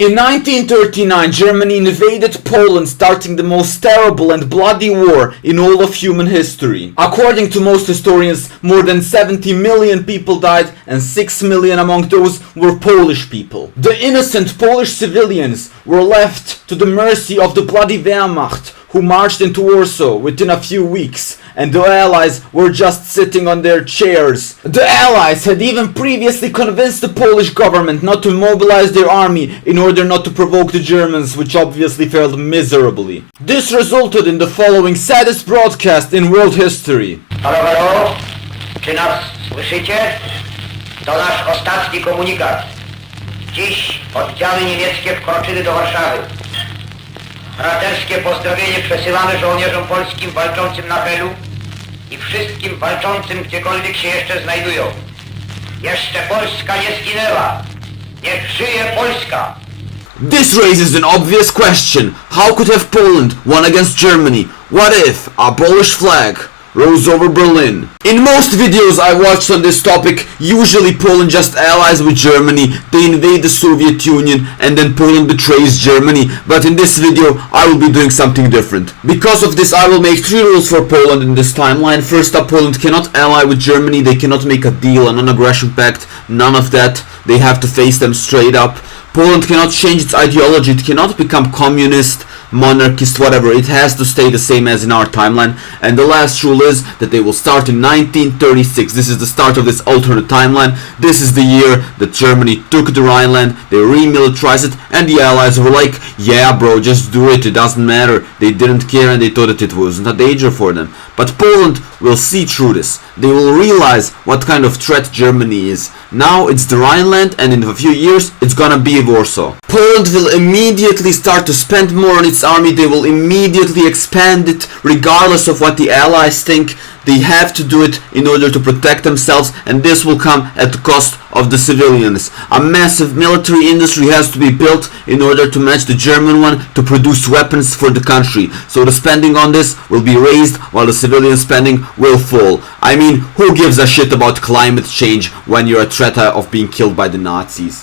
In 1939, Germany invaded Poland, starting the most terrible and bloody war in all of human history. According to most historians, more than 70 million people died, and 6 million among those were Polish people. The innocent Polish civilians were left to the mercy of the bloody Wehrmacht, who marched into Warsaw within a few weeks, and the Allies were just sitting on their chairs. The Allies had even previously convinced the Polish government not to mobilize their army in order not to provoke the Germans, which obviously failed miserably. This resulted in the following saddest broadcast in world history. Halo, halo? Czy nas słyszycie? To nasz ostatni komunikat. Dziś oddziały niemieckie wkroczyły do Warszawy. Braterskie pozdrowienie przesyłamy żołnierzom polskim walczącym na Helu i wszystkim walczącym gdziekolwiek się jeszcze znajdują. Jeszcze Polska nie zginęła. Niech żyje Polska! This raises an obvious question. How could have Poland won against Germany? What if a Polish flag rose over Berlin? In most videos I watched on this topic, usually Poland just allies with Germany, they invade the Soviet Union, and then Poland betrays Germany. But in this video I will be doing something different. Because of this I will make 3 rules for Poland in this timeline. First up, Poland cannot ally with Germany, they cannot make a deal, a non-aggression pact, none of that. They have to face them straight up. Poland cannot change its ideology, it cannot become communist, monarchist, whatever. It has to stay the same as in our timeline. And the last rule is that they will start in 1936. This is the start of this alternate timeline. This is the year that Germany took the Rhineland, they remilitarized it, and the Allies were like, yeah bro, just do it, it doesn't matter. They didn't care and they thought that it wasn't a danger for them. But Poland will see through this. They will realize what kind of threat Germany is. Now it's the Rhineland, and in a few years it's gonna be Warsaw. Poland will immediately start to spend more on its army. They will immediately expand it regardless of what the Allies think. They have to do it in order to protect themselves, and this will come at the cost of the civilians. A massive military industry has to be built in order to match the German one to produce weapons for the country. So the spending on this will be raised while the civilian spending will fall. I mean, who gives a shit about climate change when you're a threat of being killed by the Nazis?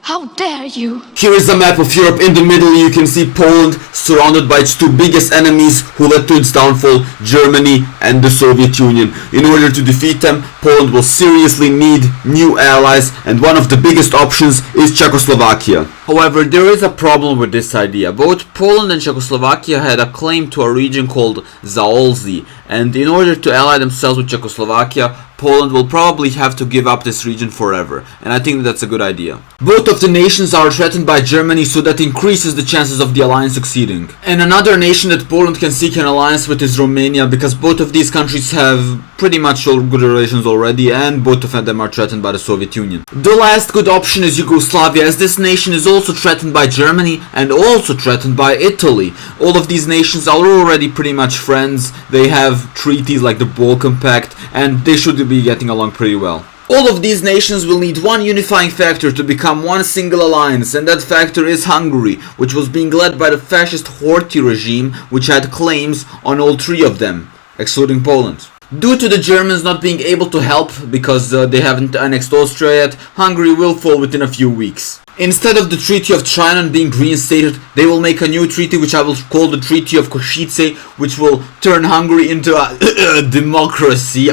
How dare you! Here is a map of Europe. In the middle you can see Poland surrounded by its 2 biggest enemies who led to its downfall, Germany and the Soviet Union. In order to defeat them, Poland will seriously need new allies, and one of the biggest options is Czechoslovakia. However, there is a problem with this idea. Both Poland and Czechoslovakia had a claim to a region called Zaolzie, and in order to ally themselves with Czechoslovakia, Poland will probably have to give up this region forever, and I think that's a good idea. Both of the nations are threatened by Germany, so that increases the chances of the alliance succeeding. And another nation that Poland can seek an alliance with is Romania, because both of these countries have pretty much all good relations already, and both of them are threatened by the Soviet Union. The last good option is Yugoslavia, as this nation is also threatened by Germany and also threatened by Italy. All of these nations are already pretty much friends, they have treaties like the Balkan Pact, and they should be getting along pretty well. All of these nations will need one unifying factor to become one single alliance, and that factor is Hungary, which was being led by the fascist Horthy regime, which had claims on all 3 of them, excluding Poland. Due to the Germans not being able to help because they haven't annexed Austria yet, Hungary will fall within a few weeks. Instead of the Treaty of Trianon being reinstated, they will make a new treaty which I will call the Treaty of Košice, which will turn Hungary into a democracy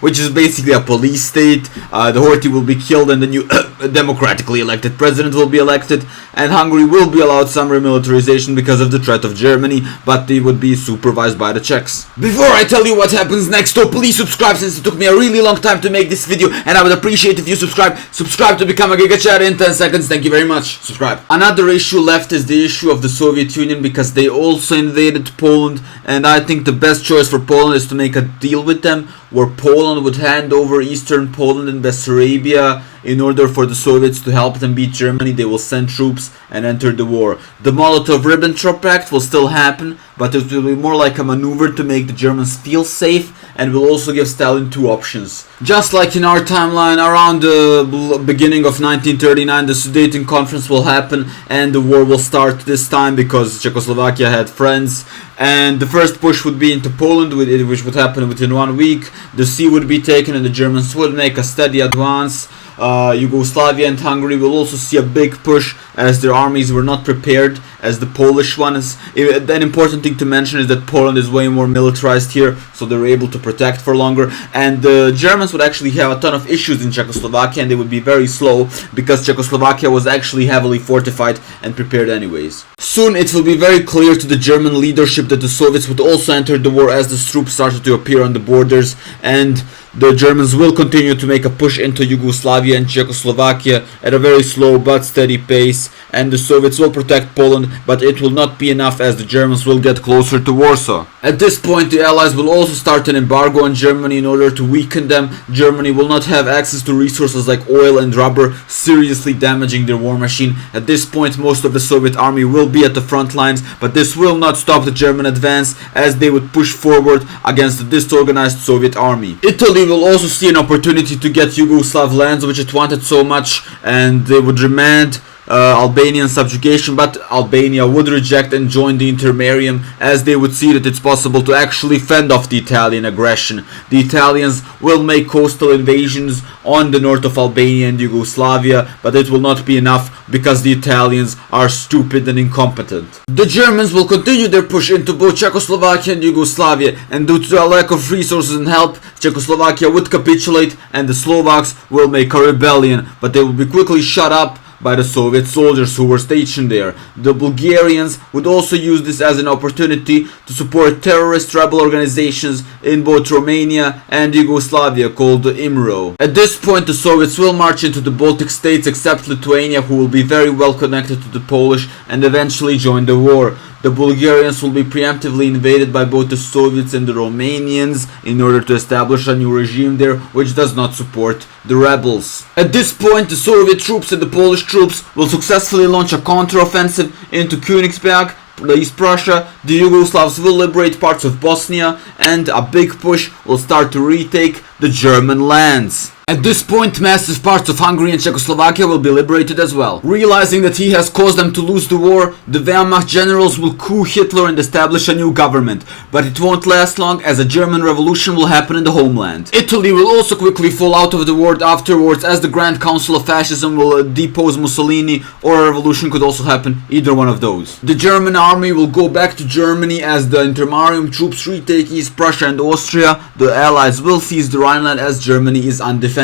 which is basically a police state. The Horthy will be killed and the new democratically elected president will be elected, and Hungary will be allowed some remilitarization because of the threat of Germany, but they would be supervised by the Czechs. Before I tell you what happens next, so please subscribe, since it took me a really long time to make this video, and I would appreciate if you subscribe to become a Giga Chat in 10 seconds. Thank you very much. Subscribe. Another issue left is the issue of the Soviet Union, because they also invaded Poland, and I think the best choice for Poland is to make a deal with them where Poland would hand over eastern Poland and Bessarabia in order for the Soviets to help them beat Germany. They will send troops and enter the war. The Molotov-Ribbentrop Pact will still happen, but it will be more like a maneuver to make the Germans feel safe, and will also give Stalin 2 options. Just like in our timeline, around the beginning of 1939, the Sudeten Conference will happen, and the war will start this time because Czechoslovakia had friends. And the first push would be into Poland, which would happen within 1 week. The sea would be taken and the Germans would make a steady advance. Yugoslavia and Hungary will also see a big push as their armies were not prepared as the Polish ones. An important thing to mention is that Poland is way more militarized here, so they're able to protect for longer, and the Germans would actually have a ton of issues in Czechoslovakia, and they would be very slow because Czechoslovakia was actually heavily fortified and prepared anyways. Soon it will be very clear to the German leadership that the Soviets would also enter the war as the troops started to appear on the borders, and the Germans will continue to make a push into Yugoslavia and Czechoslovakia at a very slow but steady pace, and the Soviets will protect Poland, but it will not be enough as the Germans will get closer to Warsaw. At this point the Allies will also start an embargo on Germany in order to weaken them. Germany will not have access to resources like oil and rubber, seriously damaging their war machine. At this point most of the Soviet army will be at the front lines, but this will not stop the German advance as they would push forward against the disorganized Soviet army. Italy will also see an opportunity to get Yugoslav lands which it wanted so much, and they would demand Albanian subjugation, but Albania would reject and join the intermarium as they would see that it's possible to actually fend off the Italian aggression. The Italians will make coastal invasions on the north of Albania and Yugoslavia, but it will not be enough because the Italians are stupid and incompetent. The Germans will continue their push into both Czechoslovakia and Yugoslavia, and due to a lack of resources and help, Czechoslovakia would capitulate and the Slovaks will make a rebellion, but they will be quickly shut up by the Soviet soldiers who were stationed there. The Bulgarians would also use this as an opportunity to support terrorist rebel organizations in both Romania and Yugoslavia called the IMRO. At this point the Soviets will march into the Baltic states except Lithuania, who will be very well connected to the Polish and eventually join the war. The Bulgarians will be preemptively invaded by both the Soviets and the Romanians in order to establish a new regime there which does not support the rebels. At this point the Soviet troops and the Polish troops will successfully launch a counter-offensive into Königsberg, East Prussia. The Yugoslavs will liberate parts of Bosnia, and a big push will start to retake the German lands. At this point, massive parts of Hungary and Czechoslovakia will be liberated as well. Realizing that he has caused them to lose the war, the Wehrmacht generals will coup Hitler and establish a new government. But it won't last long as a German revolution will happen in the homeland. Italy will also quickly fall out of the war afterwards as the Grand Council of Fascism will depose Mussolini, or a revolution could also happen, either one of those. The German army will go back to Germany as the Intermarium troops retake East Prussia and Austria. The Allies will seize the Rhineland as Germany is undefendable.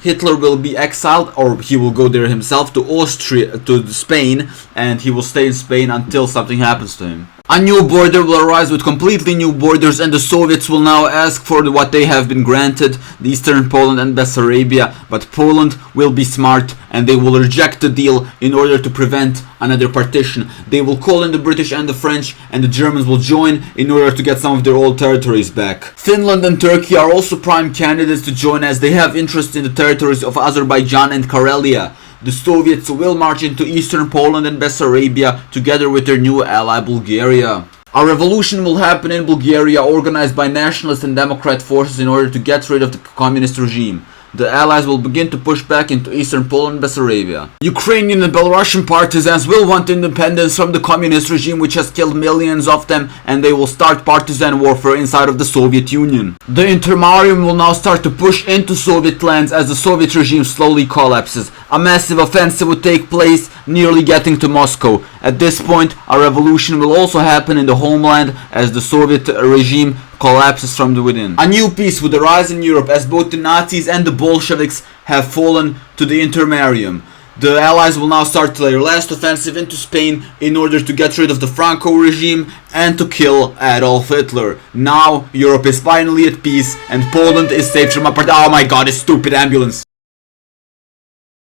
Hitler will be exiled, or he will go there himself, to Spain, and he will stay in Spain until something happens to him. A new border will arise with completely new borders, and the Soviets will now ask for what they have been granted, the Eastern Poland and Bessarabia, but Poland will be smart and they will reject the deal in order to prevent another partition. They will call in the British and the French, and the Germans will join in order to get some of their old territories back. Finland and Turkey are also prime candidates to join as they have interest in the territories of Azerbaijan and Karelia. The Soviets will march into Eastern Poland and Bessarabia together with their new ally Bulgaria. A revolution will happen in Bulgaria organized by nationalist and democrat forces in order to get rid of the communist regime. The Allies will begin to push back into Eastern Poland and Bessarabia. Ukrainian and Belarusian partisans will want independence from the communist regime which has killed millions of them, and they will start partisan warfare inside of the Soviet Union. The Intermarium will now start to push into Soviet lands as the Soviet regime slowly collapses. A massive offensive would take place, nearly getting to Moscow. At this point, a revolution will also happen in the homeland as the Soviet regime collapses from the within. A new peace would arise in Europe as both the Nazis and the Bolsheviks have fallen to the Intermarium. The Allies will now start their last offensive into Spain in order to get rid of the Franco regime and to kill Adolf Hitler. Now Europe is finally at peace and Poland is saved from a oh my god, a stupid ambulance.